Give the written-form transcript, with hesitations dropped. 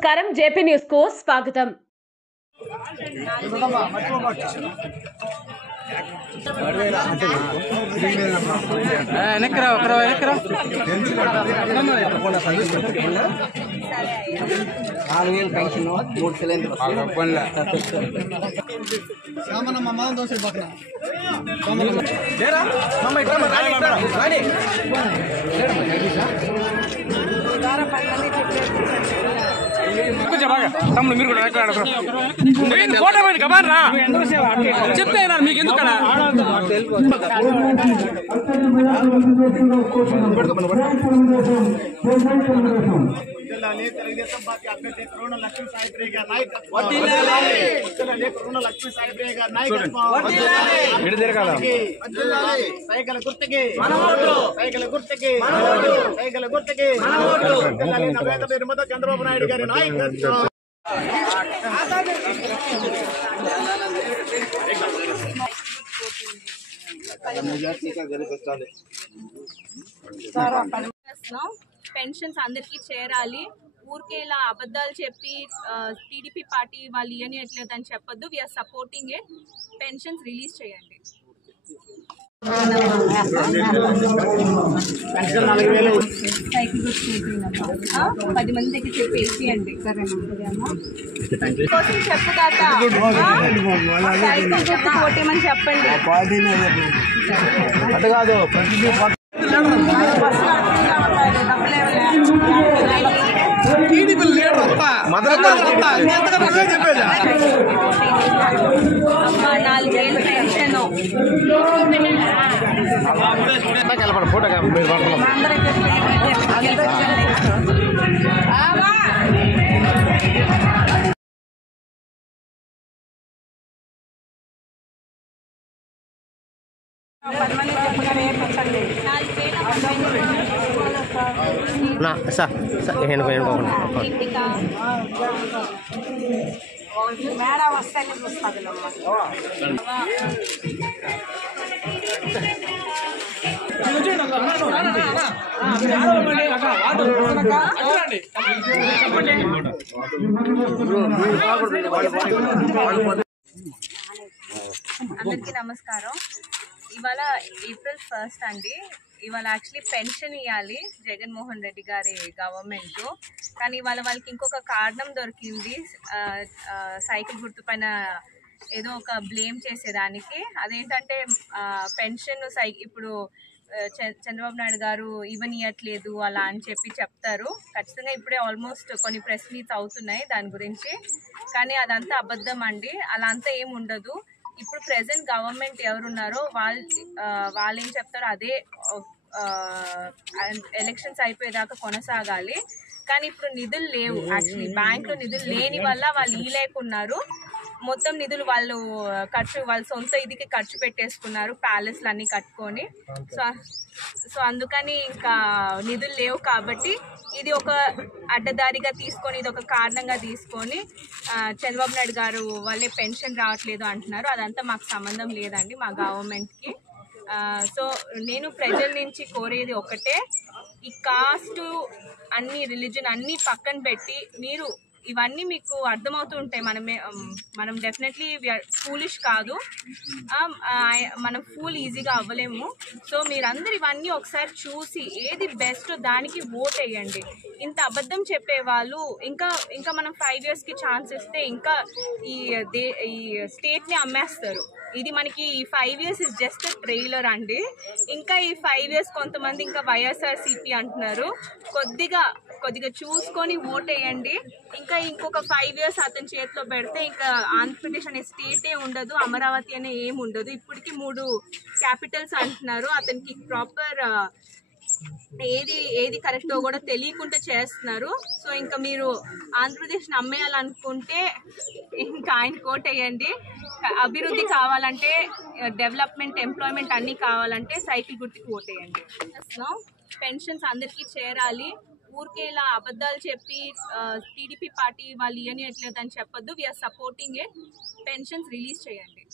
నమస్కారం JP news కు స్వాగతం. తమ్ముడు మీరు కూడా చెప్తే మీకు ఎందుకు తెలుగుదేశం పార్టీ అభ్యర్థి కరుణ లక్ష్మీ సాయిత్రి గారి నాయకత్వం, కరుణ లక్ష్మీ సాయిత్రి గారి నాయకత్వం, సైకిల్ గుర్తుకి సైకిల్ గుర్తుకి సైకిల్ గుర్తుకి నరేంద్ర మోదీ చంద్రబాబు నాయుడు గారి నాయకత్వం. పెన్షన్స్ అందరికీ చేరాలి. ఊరికే ఇలా అబద్ధాలు చెప్పి టీడీపీ పార్టీ వాళ్ళు ఇవ్వనియట్లేదు అని చెప్పొద్దు. We're supporting it. Pensions release చేయండి. 10 మంది దగ్గర చెప్పేసి అండి కోసం చెప్పుదాత ఓటేమని చెప్పండి. అమ్మా 4 వేలు పెన్షన్ మేడ వస్తాయి అందరికీ నమస్కారం. ఇవాళ April 1st అండి. ఇవాళ యాక్చువల్లీ పెన్షన్ ఇవ్వాలి జగన్మోహన్ రెడ్డి గారి గవర్నమెంట్. కానీ ఇవాళ వాళ్ళకి ఇంకొక కారణం దొరికింది, సైకిల్ గుర్తు పైన ఏదో ఒక బ్లేమ్ చేసేదానికి. అదేంటంటే పెన్షన్ ఇప్పుడు చంద్రబాబు నాయుడు గారు ఇవ్వనియట్లేదు అలా అని చెప్తారు. ఖచ్చితంగా ఇప్పుడే ఆల్మోస్ట్ కొన్ని ప్రెస్ మీట్స్ అవుతున్నాయి దాని గురించి. కానీ అదంతా అబద్ధం అండి, అలా అంతా ఏమి ఉండదు. ఇప్పుడు ప్రెసెంట్ గవర్నమెంట్ ఎవరున్నారో వాళ్ళు ఏం చెప్తారో అదే ఎలక్షన్స్ అయిపోయేదాకా కొనసాగాలి. కానీ ఇప్పుడు నిధులు లేవు. యాక్చువల్లీ బ్యాంక్లో నిధులు లేని వల్ల వాళ్ళు లేకున్నారు. మొత్తం నిధులు వాళ్ళు వాళ్ళ సొంత ఇదికి ఖర్చు పెట్టేసుకున్నారు, ప్యాలెస్లు అన్నీ కట్టుకొని. సో అందుకని ఇంకా నిధులు లేవు కాబట్టి ఇది ఒక అడ్డదారిగా తీసుకొని, ఇది ఒక కారణంగా తీసుకొని చంద్రబాబు నాయుడు గారు వాళ్ళే పెన్షన్ రావట్లేదు అంటున్నారు. అదంతా మాకు సంబంధం లేదండి మా గవర్నమెంట్కి. సో నేను ప్రజల నుంచి కోరేది ఒకటే, ఈ కాస్ట్ అన్ని రిలీజన్ అన్నీ పక్కన పెట్టి మీరు ఇవన్నీ మీకు అర్థమవుతూ ఉంటాయి. మనం డెఫినెట్లీ ఫూలిష్ కాదు, మనం ఫూల్ ఈజీగా అవ్వలేము. సో మీరందరూ ఇవన్నీ ఒకసారి చూసి ఏది బెస్ట్ దానికి ఓట్ వేయండి. ఇంత అబద్ధం చెప్పేవాళ్ళు ఇంకా మనం 5 yearsకి ఛాన్స్ ఇస్తే ఇంకా ఈ స్టేట్ని అమ్మేస్తారు. ఇది మనకి ఈ 5 years ఇస్ జస్ట్ ట్రైలర్ అండి. ఇంకా ఈ 5 years కొంతమంది ఇంకా వైఎస్ఆర్సీపీ అంటున్నారు. కొద్దిగా చూసుకొని ఓట్ వేయండి. ఇంకా ఇంకొక 5 years అతని చేతిలో పెడితే ఇంకా ఆంధ్రప్రదేశ్ అనే స్టేటే ఉండదు, అమరావతి అనే ఏమి ఉండదు. ఇప్పటికి 3 క్యాపిటల్స్ అంటున్నారు. అతనికి ప్రాపర్ ఏది కరెక్టో కూడా తెలియకుండా చేస్తున్నారు. సో ఇంకా మీరు ఆంధ్రప్రదేశ్ని అమ్మేయాలనుకుంటే ఇంకా ఆయన కోట్ వేయండి. అభివృద్ధి కావాలంటే, డెవలప్మెంట్, ఎంప్లాయ్మెంట్ అన్నీ కావాలంటే సైకిల్ గుర్తుకు ఓట్ వేయండి. పెన్షన్స్ అందరికీ చేరాలి. ఊరికే ఇలా అబద్ధాలు చెప్పి టీడీపీ పార్టీ వాళ్ళు ఇవ్వనియట్లేదు అని చెప్పొద్దు. We're supporting it. Pensions release చేయండి.